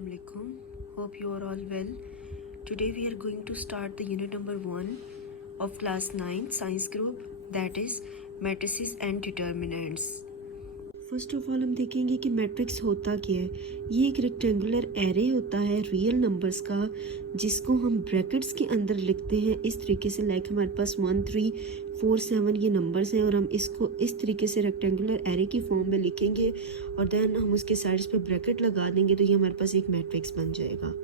Assalamu alaikum. Hope you are all well. Today we are going to start the unit number 1 of class 9 science group, that is matrices and determinants. First of all हम देखेंगे कि matrix होता क्या है। ये एक rectangular array होता है रियल नंबर्स का, जिसको हम ब्रैकेट्स के अंदर लिखते हैं इस तरीके से। लाइक हमारे पास 1 3 4 7 ये नंबर्स हैं और हम इसको इस तरीके से रेक्टेंगुलर एरे की फॉर्म में लिखेंगे और देन हम उसके साइड्स पे ब्रैकेट लगा देंगे, तो ये हमारे पास एक मैट्रिक्स बन जाएगा।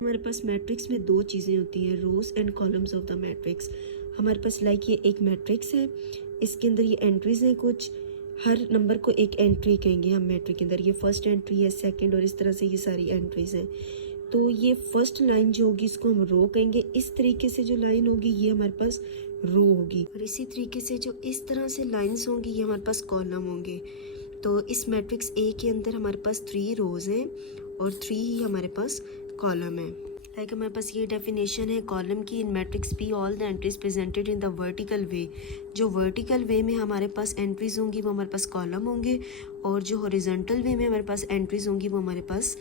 हमारे पास मैट्रिक्स में दो चीज़ें होती हैं, rows and columns of the matrix. हमारे पास लाइक ये एक मैट्रिक्स है, इसके अंदर ये एंट्रीज हैं कुछ, हर नंबर को एक एंट्री कहेंगे हम मैट्रिक के अंदर। ये फर्स्ट एंट्री है, सेकंड, और इस तरह से ये सारी एंट्रीज हैं। तो ये फर्स्ट लाइन जो होगी इसको हम रो कहेंगे। इस तरीके से जो लाइन होगी ये हमारे पास रो होगी, और इसी तरीके से जो इस तरह से लाइंस होंगी ये हमारे पास कॉलम होंगे। तो इस मैट्रिक्स ए के अंदर हमारे पास 3 रोज हैं और 3 ही हमारे पास कॉलम है। लाइक हमारे पास ये डेफिनेशन है कॉलम की, in matrix P all the entries presented in the vertical way. जो वर्टिकल वे में हमारे पास एंट्रीज होंगी वो हमारे पास कॉलम होंगे, और जो हॉरिजॉन्टल वे में हमारे पास एंट्रीज होंगी वो हमारे पास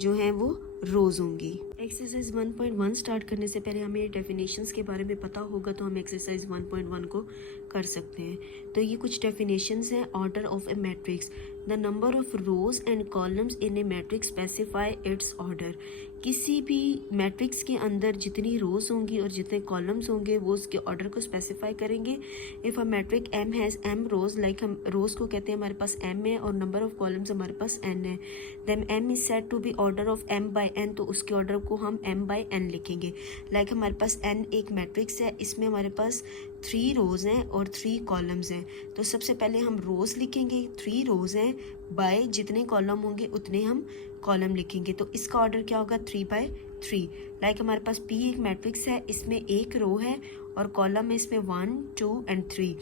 जो है वो रोज होंगी। एक्सरसाइज 1.1 स्टार्ट करने से पहले हमें डेफिनेशंस के बारे में पता होगा, तो हम एक्सरसाइज 1.1 को कर सकते हैं। तो ये कुछ डेफिनेशंस हैं। Order of A matrix, the number of rose and columns in A matrix specify it's order. किसी भी मैट्रिक्स के अंदर जितनी रोज होंगी और जितने कॉलम्स होंगे वो उसके ऑर्डर को स्पेसिफाई करेंगे। If a matric M has M rows, like हम रोज को कहते हैं हमारे पास एम है और नंबर ऑफ कॉलम्स हमारे पास एन है, then M is said to be order of M by N, तो उसके ऑर्डर को हम एम बाई एन लिखेंगे। लाइक हमारे पास एन एक मैट्रिक्स है, इसमें हमारे पास 3 रोज हैं और 3 कॉलम्स हैं। तो सबसे पहले हम रोज लिखेंगे, 3 रोज हैं, बाय जितने कॉलम होंगे उतने हम कॉलम लिखेंगे। तो इसका ऑर्डर क्या होगा 3/3। लाइक हमारे पास पी एक मैट्रिक्स है, इसमें एक रो है और कॉलम है इसमें 1 2 एंड 3।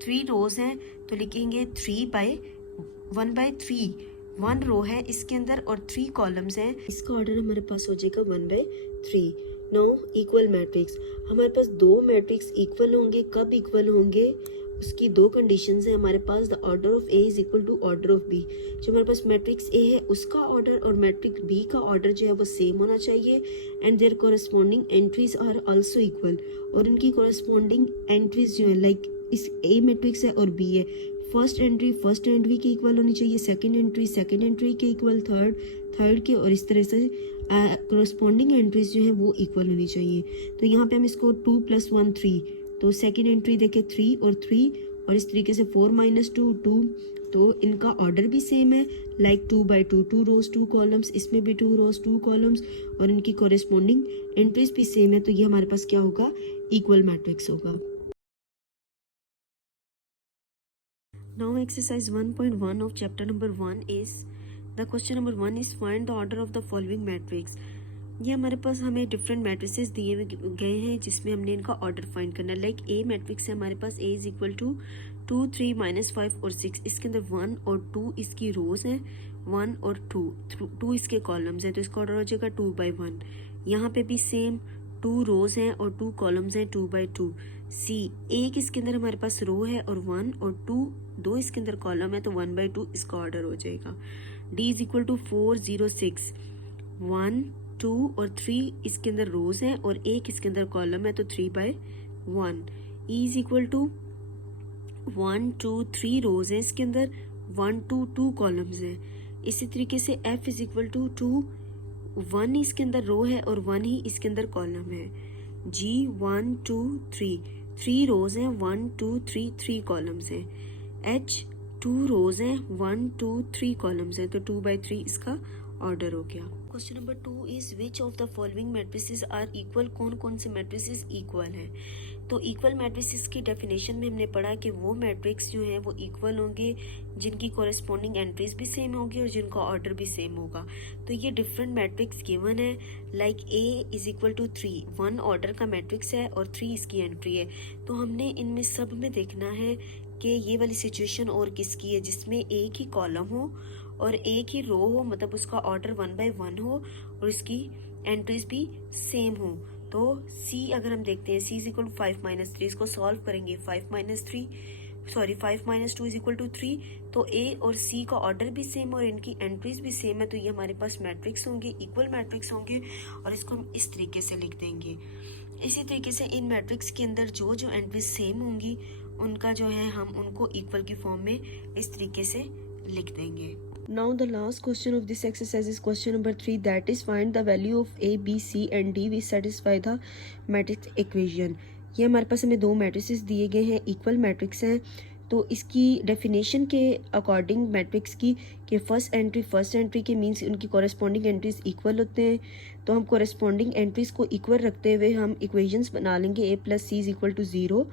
3 रोज हैं तो लिखेंगे 1/3। 1 रो है इसके अंदर और 3 कॉलम्स हैं, इसका ऑर्डर हमारे पास हो जाएगा 1/3। नो इक्वल मैट्रिक्स, हमारे पास 2 मैट्रिक्स इक्वल होंगे। कब इक्वल होंगे उसकी 2 कंडीशंस हैं हमारे पास। The order of A is equal to order of B. जो हमारे पास मैट्रिक्स ए है उसका ऑर्डर और मैट्रिक्स बी का ऑर्डर जो है वो सेम होना चाहिए, and there corresponding entries are also equal. और इनकी कोरस्पॉन्डिंग एंट्रीज जो है लाइक इस ए मैट्रिक्स है और बी है, फर्स्ट एंट्री के इक्वल होनी चाहिए, सेकंड एंट्री के इक्वल, थर्ड के, और इस तरह से कोरस्पॉन्डिंग एंट्रीज जो है वो इक्वल होनी चाहिए। तो यहाँ पे हम इसको 2 + 1 3, तो सेकेंड एंट्री देखे 3 और 3, और इस तरीके से 4 - 2 2। तो इनका ऑर्डर भी सेम है, लाइक 2/2, 2 रोज 2 कॉलम्स, इसमें भी 2 रोज 2 कॉलम्स, और इनकी कॉरेस्पॉन्डिंग एंट्रीज भी सेम है। तो ये हमारे पास क्या होगा, इक्वल मैट्रिक्स होगा। Now exercise 1.1 of chapter number 1 is the question number 1 is find the order of the following matrix. ये हमारे पास हमें डिफरेंट मैट्रिसेस दिए गए हैं जिसमें हमने इनका ऑर्डर फाइंड करना है। लाइक ए मैट्रिक्स है हमारे पास, ए इज इक्वल टू 2 3 -5 और 6। इसके अंदर 1 और 2 इसकी रोज हैं, 1 और 2 इसके कॉलम्स हैं, तो इसका ऑर्डर हो जाएगा 2/1। यहाँ पे भी सेम 2 रोज हैं और 2 कॉलम्स हैं, 2/2। सी एक इसके अंदर हमारे पास रो है और 1 और 2 इसके अंदर कॉलम है, तो 1/2 इसका ऑर्डर हो जाएगा। डी इज इक्वल टू 4 0 6, 1 2 और 3 इसके अंदर रोज हैं और एक इसके अंदर कॉलम है, तो 3/1। ई इज इक्वल टू 1 2 3 रोज हैं इसके अंदर, 1 2 2 कॉलम्स हैं। इसी तरीके से एफ इज इक्वल टू 2, 1 इसके अंदर रो है और 1 ही इसके अंदर कॉलम है। जी 1 2 3 रोज हैं, 1 2 3 कॉलम्स हैं। एच 2 रोज हैं, 1 2 3 कॉलम्स हैं, तो 2/3 इसका ऑर्डर हो गया। Question number 2 is which of the following matrices are equal. कौन कौन से मैट्रिसेस इक्वल हैं। तो इक्वल मैट्रिसेस की डेफिनेशन में हमने पढ़ा कि वो मैट्रिक्स जो हैं वो इक्वल होंगे जिनकी कोरेस्पॉन्डिंग एंट्रीज भी सेम होंगी और जिनका ऑर्डर भी सेम होगा। तो ये डिफरेंट मैट्रिक्स गिवन है। Like A is equal to 3, 1 order का मैट्रिक्स है और 3 इसकी एंट्री है। तो हमने इनमें सब में देखना है कि ये वाली सिचुएशन और किसकी है, जिसमें एक ही कॉलम हो और एक ही रो हो, मतलब उसका ऑर्डर 1/1 हो और उसकी एंट्रीज भी सेम हो। तो सी अगर हम देखते हैं, सी इज इक्वल 5 - 3, इसको सॉल्व करेंगे 5 - 3 sorry 5 minus 2 is equal to 3। तो ए और सी का ऑर्डर भी सेम और इनकी एंट्रीज भी सेम है, तो ये हमारे पास मैट्रिक्स होंगे, इक्वल मैट्रिक्स होंगे, और इसको हम इस तरीके से लिख देंगे। इसी तरीके से इन मैट्रिक्स के अंदर जो जो एंट्रीज सेम होंगी उनका जो है हम उनको इक्वल की फॉर्म में इस तरीके से लिख देंगे। Now the last question of this exercise is question number 3, that is find the value of A, B, C and D which satisfy the matrix equation। ये हमारे पास हमें दो मैट्रिसेस दिए गए हैं, इक्वल मैट्रिक्स हैं, तो इसकी डेफिनेशन के अकॉर्डिंग मैट्रिक्स की कि फर्स्ट एंट्री के मीन्स उनकी कॉरेस्पॉन्डिंग एंट्रीज इक्वल होते हैं, तो हम कॉरेस्पॉन्डिंग एंट्रीज को इक्वल रखते हुए हम इक्वेशंस बना लेंगे। A plus C is equal to 0,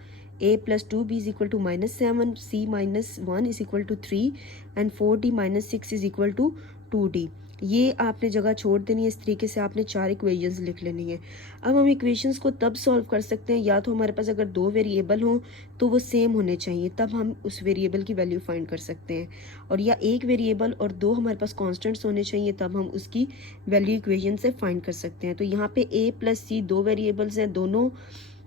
A plus 2B is equal to -7, C minus 1 is equal to 3 and 4D minus 6 is equal to 2D। ये आपने जगह छोड़ देनी है, इस तरीके से आपने 4 इक्वेशंस लिख लेनी है। अब हम इक्वेशंस को तब सॉल्व कर सकते हैं या तो हमारे पास अगर दो वेरिएबल हों तो वो सेम होने चाहिए, तब हम उस वेरिएबल की वैल्यू फाइंड कर सकते हैं, और या एक वेरिएबल और दो हमारे पास कॉन्स्टेंट्स होने चाहिए, तब हम उसकी वैल्यू इक्वेशन से फाइंड कर सकते हैं। तो यहाँ पे A प्लस सी दो वेरिएबल्स हैं, दोनों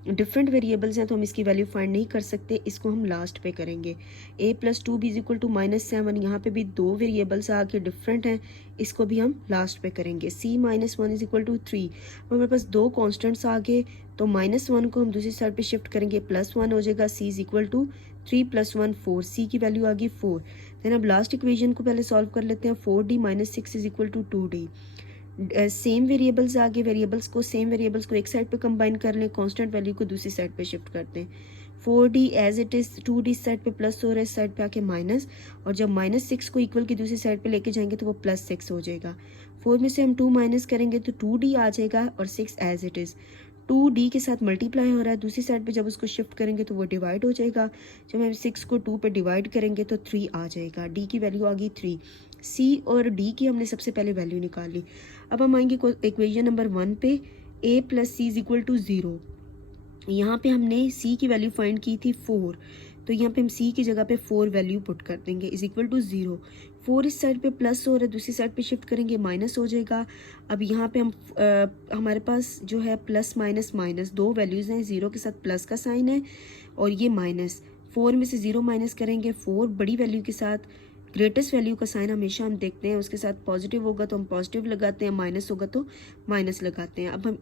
डिफरेंट वेरिएबल्स हैं, तो हम इसकी वैल्यू फाइंड नहीं कर सकते, इसको हम लास्ट पे करेंगे। A plus 2B is equal to -7, यहाँ पे भी दो वेरिएबल्स आके डिफरेंट हैं, इसको भी हम लास्ट पे करेंगे। C minus 1 is equal to 3, हमारे पास दो कॉन्स्टेंट्स आ गए, तो -1 को हम दूसरी साइड पे शिफ्ट करेंगे, +1 हो जाएगा। C is equal to 3 + 1 4, C की वैल्यू आ गई 4। देन अब लास्ट इक्वेशन को पहले सॉल्व कर लेते हैं। 4D minus 6 is equal to 2D। Same variables आगे, सेम वेरिएबल्स को एक साइड पे कंबाइन कर लें, कांस्टेंट वैल्यू को दूसरी साइड पे शिफ्ट करते हैं। 4D as it is, 2D इस साइड पे प्लस हो रहा है, इस साइड पे आके माइनस, और जब -6 को इक्वल की दूसरी साइड पे लेके जाएंगे तो वो +6 हो जाएगा। 4 में से हम 2 माइनस करेंगे तो 2D आ जाएगा, और 6 एज इट इज 2D के साथ मल्टीप्लाई हो रहा है, दूसरी साइड पे जब उसको शिफ्ट करेंगे तो वो डिवाइड हो जाएगा। जब हम 6 को 2 पे डिवाइड करेंगे तो 3 आ जाएगा। D की वैल्यू आ गई 3। C और D की हमने सबसे पहले वैल्यू निकाली। अब हम आएंगे इक्वेशन नंबर 1 पे। A plus C is equal to 0, यहाँ पे हमने C की वैल्यू फाइंड की थी 4, तो यहाँ पे हम C की जगह पे 4 वैल्यू पुट कर देंगे, इज इक्वल टू 0। 4 इस साइड पे प्लस हो रहा है, दूसरी साइड पे शिफ्ट करेंगे माइनस हो जाएगा। अब यहाँ पे हम हमारे पास जो है प्लस माइनस माइनस दो वैल्यूज़ हैं, 0 के साथ प्लस का साइन है और ये माइनस। 4 में से 0 माइनस करेंगे, 4 बड़ी वैल्यू के साथ ग्रेटेस्ट वैल्यू का साइन हमेशा हम देखते हैं, उसके साथ पॉजिटिव होगा तो हम पॉजिटिव लगाते हैं, माइनस होगा तो माइनस लगाते हैं। अब हम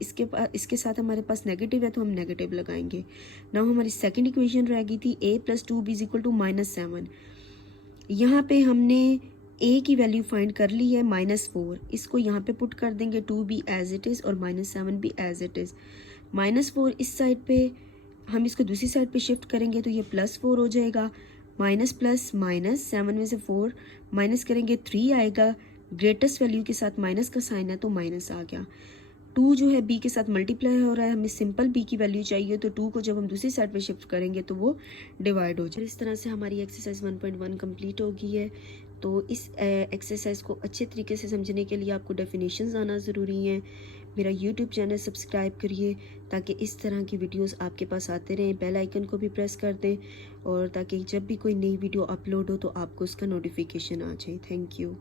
इसके साथ हमारे पास नेगेटिव है तो हम नेगेटिव लगाएंगे। नाउ हमारी सेकंड इक्वेशन रह गई थी A plus 2B is equal to -7। यहाँ पे हमने A की वैल्यू फाइंड कर ली है -4, इसको यहाँ पे पुट कर देंगे, 2B एज इट इज़ और -7 भी एज इट इज़। -4 इस साइड पे, हम इसको दूसरी साइड पे शिफ्ट करेंगे तो ये +4 हो जाएगा। माइनस प्लस माइनस, 7 में से 4 माइनस करेंगे 3 आएगा, ग्रेटेस्ट वैल्यू के साथ माइनस का साइन है तो माइनस आ गया। 2 जो है B के साथ मल्टीप्लाई हो रहा है, हमें सिंपल B की वैल्यू चाहिए, तो 2 को जब हम दूसरी साइड पे शिफ्ट करेंगे तो वो डिवाइड हो जाए। इस तरह से हमारी एक्सरसाइज 1.1 कंप्लीट हो गई है। तो इस एक्सरसाइज को अच्छे तरीके से समझने के लिए आपको डेफिनेशंस आना ज़रूरी हैं। मेरा यूट्यूब चैनल सब्सक्राइब करिए ताकि इस तरह की वीडियोस आपके पास आते रहें। बेल आइकन को भी प्रेस कर दें, और ताकि जब भी कोई नई वीडियो अपलोड हो तो आपको उसका नोटिफिकेशन आ जाए। Thank you.